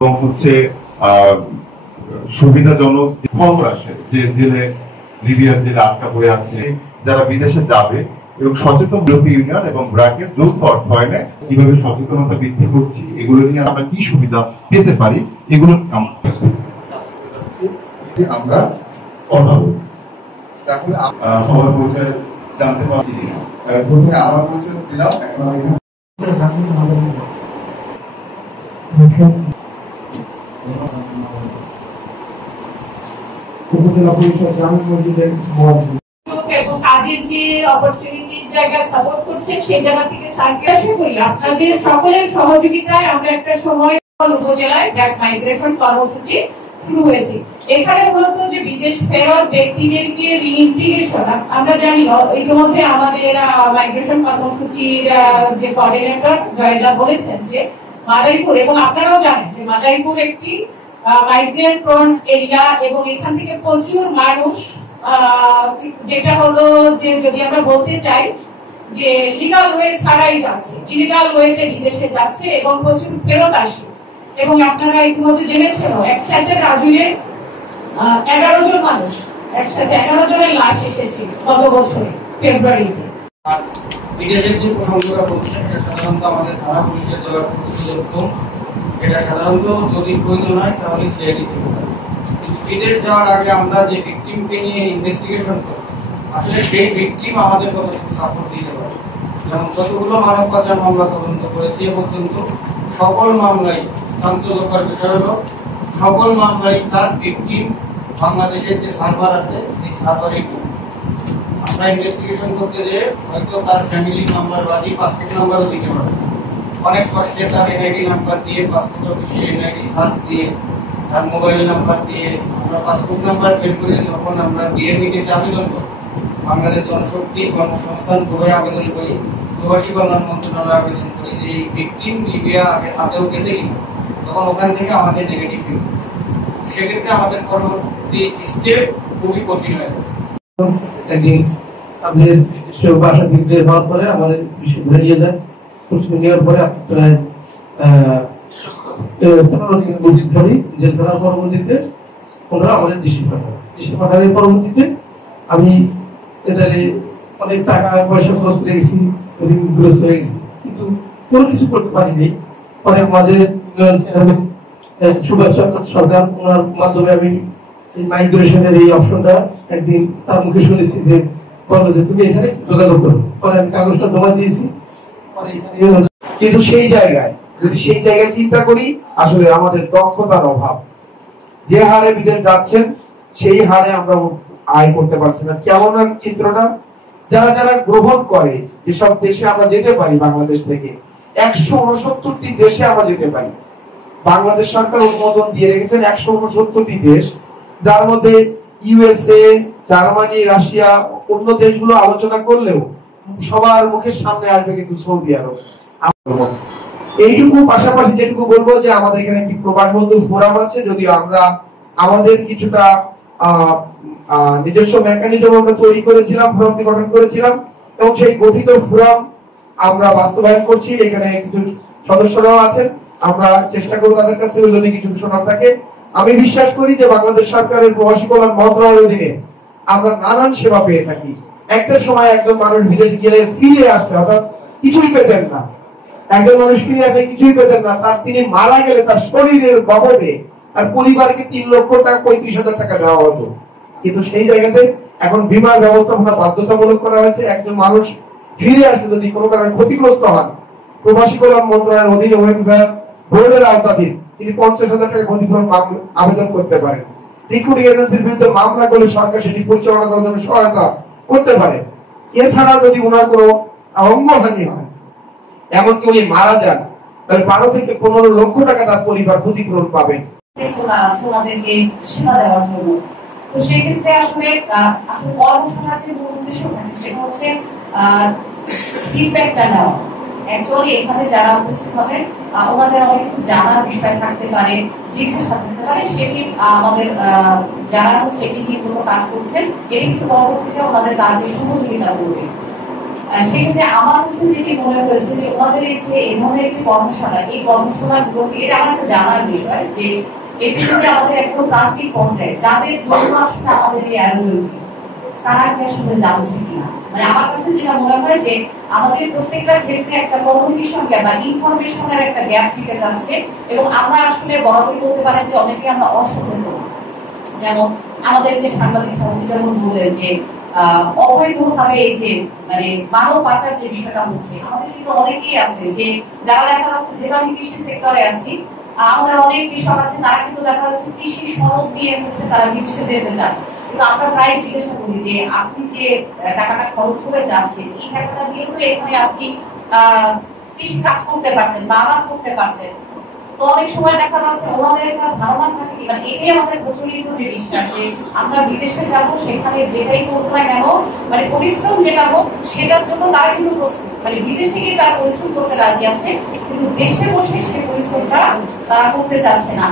এবং হচ্ছে সুবিধাজনক ফল আসে যে জেলে লিবিয়ার জেলে আটকা পড়ে আছে যারা বিদেশে যাবে এবং সচেতন ইউনিয়ন এবং ব্র্যাকের যৌথ অর্থায়নে কিভাবে সচেতনতা বৃদ্ধি করছি এগুলো নিয়ে আমরা কি সুবিধা পেতে পারি এগুলো আমরা কথা বলবো। এখন সবার পরিচয় জানতে পারছি প্রথমে আমার পরিচয় দিলাম। এখন আমি উপজেলা পরিষদ গ্রামীণ মসজিদের কাজের যে অপরচুনিটির জায়গা সাপোর্ট করছে সেই জায়গা থেকে সার্কুলেশন করি আপনাদের সকলের সহযোগিতায় আমরা একটা সময় উপজেলায় ব্যাক মাইগ্রেশন কর্মসূচি শুরু হয়েছে। এখানে মূলত যে বিদেশ ফেরত ব্যক্তিদেরকে রিইন্টিগ্রেশন আমরা জানি ইতিমধ্যে আমাদের মাইগ্রেশন কর্মসূচির যে কোঅর্ডিনেটর জয়দা বলেছেন যে মাদারীপুর এবং আপনারাও জানেন যে মাদারীপুর একটি মাইগ্রেন্ট প্রোন এরিয়া এবং এখান থেকে প্রচুর মানুষ যেটা হলো যে যদি আমরা বলতে চাই যে লিগাল ওয়ে ছাড়াই যাচ্ছে, ইলিগাল ওয়েতে বিদেশে যাচ্ছে এবং প্রচুর ফেরত আসে। এবং আপনারা ইতিমধ্যে জেনেছেন একসাথে রাজুরে 11 জন মানুষ একসাথে 11 জনের লাশ এসেছে গত বছরে ফেব্রুয়ারিতে। বিদেশের যে প্রসঙ্গটা বলছেন এটা সাধারণত আমাদের থানা পুলিশের দেওয়ার কম, এটা সাধারণত যদি প্রয়োজন হয় তাহলে সিআইডি দিতে পারে। কিন্তু বিদেশ যাওয়ার আগে আমরা যে ভিকটিমকে নিয়ে ইনভেস্টিগেশন করি আসলে সেই ভিকটিম আমাদের কতটুকু সাপোর্ট দিতে পারে। যেমন যতগুলো মানব পাচার মামলা তদন্ত করেছি এ পর্যন্ত সকল মামলায় চাঞ্চল্যকর বিষয় হলো সকল মামলায় তার ভিকটিম বাংলাদেশের যে সার্ভার আছে এই সার্ভারে আমরা ইনভেস্টিগেশন করতে যে হয়তো তার ফ্যামিলি নাম্বার বা পাসপোর্ট নাম্বারও দিতে পারে। অনেক কষ্টে তার এনআইডি নাম্বার দিয়ে পাসপোর্ট অফিসে এনআইডি সার্চ দিয়ে তার মোবাইল নাম্বার দিয়ে আমরা পাসপোর্ট নাম্বার বের করে যখন আমরা ডিএমইতে আবেদন করি, বাংলাদেশ জনশক্তি কর্মসংস্থান বোর্ডে আবেদন করি, প্রবাসী কল্যাণ মন্ত্রণালয়ে আবেদন করি যে এই ভিকটিম লিবিয়া আদেও গেছে কিনা, তখন ওখান থেকে আমাদের নেগেটিভ রিপোর্ট। সেক্ষেত্রে আমাদের পরবর্তী স্টেপ খুবই কঠিন হয়ে যায়। আমাদের বাসা থেকে হওয়ার পরে আমাদের বিশ্ববিদ্যালয়ে নিয়ে যায়। নেওয়ার পরে প্রায় 15 দিন মসজিদ ধরি জেল ধরার পরবর্তীতে ওনারা আমাদের দেশে পাঠানোর পরবর্তীতে আমি এটারে অনেক টাকা পয়সা খরচ করে গেছি, ঋণগ্রস্ত হয়ে গেছি, কিন্তু কোনো কিছু করতে পারিনি। পরে আমাদের সুভাষ চন্দ্র সরকার ওনার মাধ্যমে আমি মাইগ্রেশনের এই অপশনটা একদিন তার মুখে শুনেছি যে বললো যে তুমি এখানে যোগাযোগ করো। পরে আমি কাগজটা জমা দিয়েছি। কিন্তু সেই জায়গায় যদি সেই জায়গায় চিন্তা করি আসলে আমাদের দক্ষতার অভাব, যে হারে বিদেশ যাচ্ছেন সেই হারে আমরা আয় করতে পারছি না। কেমন চিত্রটা, যারা যারা গ্রহণ করে যেসব দেশে আমরা যেতে পারি, বাংলাদেশ থেকে 169টি দেশে আমরা যেতে পারি। বাংলাদেশ সরকার অনুমোদন দিয়ে রেখেছেন 169টি দেশ, যার মধ্যে ইউএসএ, জার্মানি, রাশিয়া, অন্য দেশগুলো আলোচনা করলেও সবার মুখের সামনে আসবে কিন্তু সৌদি আরব। এইটুকু পাশাপাশি যেটুকু বলবো যে আমাদের এখানে একটি প্রবাস বন্ধু ফোরাম আছে, যদি আমরা আমাদের কিছুটা নিজস্ব মেকানিজম আমরা তৈরি করেছিলাম, ফোরামটি গঠন করেছিলাম এবং সেই গঠিত ফোরাম আমরা বাস্তবায়ন করছি। এখানে কিছু সদস্যরাও আছেন, আমরা চেষ্টা করব তাদের কাছ থেকে যদি কিছু শোনার থাকে। আমি বিশ্বাস করি যে বাংলাদেশ সরকারের প্রবাসী কল্যাণ মন্ত্রণালয়ের অধীনে আমরা নানান সেবা পেয়ে থাকি। একটা সময় একজন মানুষ বিদেশ গেলে ফিরে আসতে অর্থাৎ কিছুই পেতেন না, একজন মানুষ ফিরে আসলে কিছুই পেতেন না, তার তিনি মারা গেলে তার শরীরের বাবদে তার পরিবারকে 3 লক্ষ টাকা 35,000 টাকা দেওয়া হতো। কিন্তু সেই জায়গাতে এখন বীমার ব্যবস্থাপনা বাধ্যতামূলক করা হয়েছে। একজন মানুষ ফিরে আসলে যদি কোনো কারণে ক্ষতিগ্রস্ত হন, প্রবাসী কল্যাণ মন্ত্রণালয়ের অধীনে ওয়েলফেয়ার বোর্ডের আওতাধীন তিনি 50,000 টাকা ক্ষতিপূরণ আবেদন করতে পারেন। রিক্রুটিং এজেন্সির বিরুদ্ধে মামলা করলে সরকার সেটি পরিচালনা করার জন্য সহায়তা করতে পারে। এছাড়া যদি ওনার কোনো অঙ্গহানি হয়, এমনকি উনি মারা যান, তাহলে 12 থেকে 15 লক্ষ টাকা তার পরিবার ক্ষতিপূরণ পাবেন। ওনাদেরকে সেবা দেওয়ার জন্য। তো সেক্ষেত্রে আসলে কর্মশালার যে মূল উদ্দেশ্য সেটা হচ্ছে ফিডব্যাকটা নেওয়া। অ্যাকচুয়ালি এখানে যারা উপস্থিত হবেন ওনাদের অনেক কিছু জানার বিষয় থাকতে পারে, জিজ্ঞাসা থাকতে পারে, সেটি আমাদের যারা হচ্ছে এটি নিয়ে কোনো কাজ করছেন এটি কিন্তু পরবর্তীতে ওনাদের কাজে সহযোগিতা করবে। সেক্ষেত্রে আমার কাছে যেটি মনে হয়েছে যে ওনাদের এই যে এই ধরনের একটি কর্মশালা, এই কর্মশালাগুলোতে এটা আমার একটা জানার বিষয় যে এটি যদি আমাদের একদম প্রান্তিক পর্যায়ে যাদের জন্য আসলে আমাদের এই আয়োজন তারা কি আসলে জানছে কিনা, মানে আমার কাছে যেটা মনে হয় যে আমাদের প্রত্যেকটার ক্ষেত্রে একটা কমিউনিকেশন গ্যাপ বা ইনফরমেশনের একটা গ্যাপ থেকে যাচ্ছে এবং আমরা আসলে বরাবরই বলতে পারেন যে অনেকে আমরা অসচেতন। যেমন আমাদের যে সাংবাদিক সমিতি যেমন বলে যে অবৈধভাবে এই যে মানে মানব পাচার যে বিষয়টা হচ্ছে, আমাদের কিন্তু অনেকেই আছে যে যারা দেখা যাচ্ছে যেটা আমি কৃষি সেক্টরে আছি, আমাদের অনেক কৃষক আছে তারা কিন্তু দেখা যাচ্ছে কৃষি সনদ দিয়ে হচ্ছে তারা বিদেশে যেতে চান, কিন্তু আমরা প্রায় জিজ্ঞাসা করি যে আপনি যে টাকাটা খরচ করে যাচ্ছেন এই টাকাটা দিয়ে তো এখানে আপনি কৃষি কাজ করতে পারতেন বা আবাদ করতে পারতেন। তো অনেক সময় দেখা যাচ্ছে ওনাদের একটা ধারণা থাকে কি, মানে এটাই আমাদের প্রচলিত যে বিশ্বাস যে আমরা বিদেশে যাব সেখানে যেটাই করবো না কেন মানে পরিশ্রম যেটা হোক সেটার জন্য তারা কিন্তু প্রস্তুত, মানে বিদেশে গিয়ে তারা পরিশ্রম করতে রাজি আছে কিন্তু দেশে বসে সেই পরিশ্রমটা তারা করতে চাচ্ছে না।